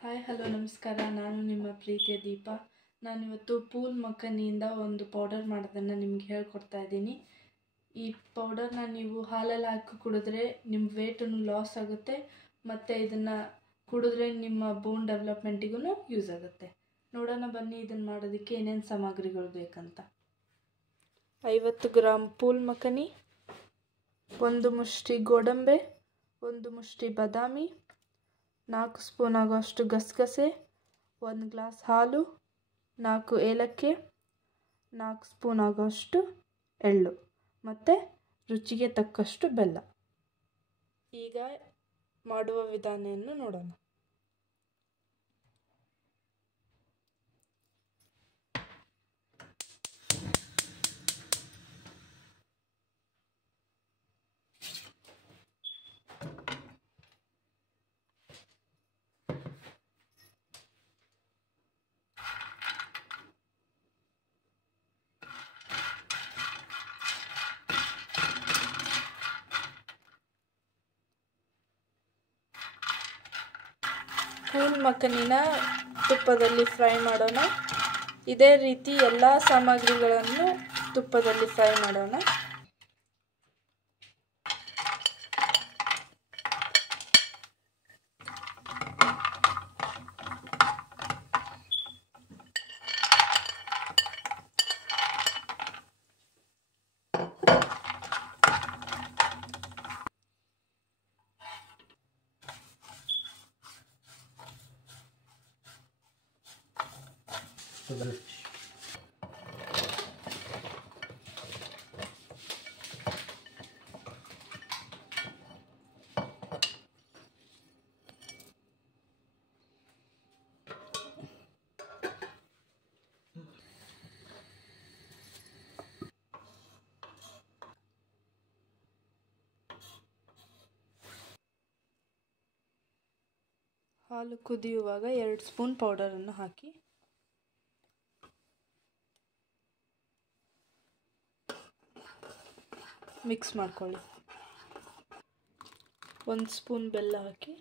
Hi hello ನಮಸ್ಕಾರ. ನಾನು ನಿಮ್ಮ ಪ್ರೀತಿಯ ದೀಪ. ನಾನಿವತ್ತು ಪೂಲ್ ಮಖನಿಯಿಂದ ಒಂದು ಪೌಡರ್ ಮಾಡೋದನ್ನು ನಿಮ್ಗೆ ಹೇಳ್ಕೊಡ್ತಾ ಇದ್ದೀನಿ. ಈ ಪೌಡರ್ನ ನೀವು ಹಾಲಲ್ಲಿ ಹಾಕಿ ಕುಡಿದ್ರೆ ನಿಮ್ಮ ವೇಟನ್ನು ಲಾಸ್ ಆಗುತ್ತೆ ಮತ್ತು ಇದನ್ನು ಕುಡಿದ್ರೆ ನಿಮ್ಮ ಬೋನ್ ಡೆವಲಪ್ಮೆಂಟಿಗೂ ಯೂಸ್ ಆಗುತ್ತೆ. ನೋಡೋಣ ಬನ್ನಿ ಇದನ್ನು ಮಾಡೋದಕ್ಕೆ ಏನೇನು ಸಾಮಗ್ರಿಗಳು ಬೇಕಂತ. 50 ಗ್ರಾಮ್ ಪೂಲ್ ಮಖನಿ, 1 ಮುಷ್ಟಿ ಗೋಡಂಬೆ, 1 ಮುಷ್ಟಿ ಬಾದಾಮಿ, 4 ಸ್ಪೂನ್ ಆಗೋಷ್ಟು ಗಸಗಸೆ, 1 ಗ್ಲಾಸ್ ಹಾಲು, 4 ಏಲಕ್ಕಿ, 4 ಸ್ಪೂನ್ ಆಗೋಷ್ಟು ಎಳ್ಳು ಮತ್ತು ರುಚಿಗೆ ತಕ್ಕಷ್ಟು ಬೆಲ್ಲ. ಈಗ ಮಾಡುವ ವಿಧಾನವನ್ನು ನೋಡೋಣ. ಪೂಲ್ ಮಖನಿನ ತುಪ್ಪದಲ್ಲಿ ಫ್ರೈ ಮಾಡೋಣ. ಇದೇ ರೀತಿ ಎಲ್ಲ ಸಾಮಗ್ರಿಗಳನ್ನು ತುಪ್ಪದಲ್ಲಿ ಫ್ರೈ ಮಾಡೋಣ. ಹಾಲು ಕುದಿಯುವಾಗ 2 ಸ್ಪೂನ್ ಪೌಡರನ್ನು ಹಾಕಿ ಮಿಕ್ಸ್ ಮಾಡ್ಕೊಳ್ಳಿ. 1 ಸ್ಪೂನ್ ಬೆಲ್ಲ ಹಾಕಿ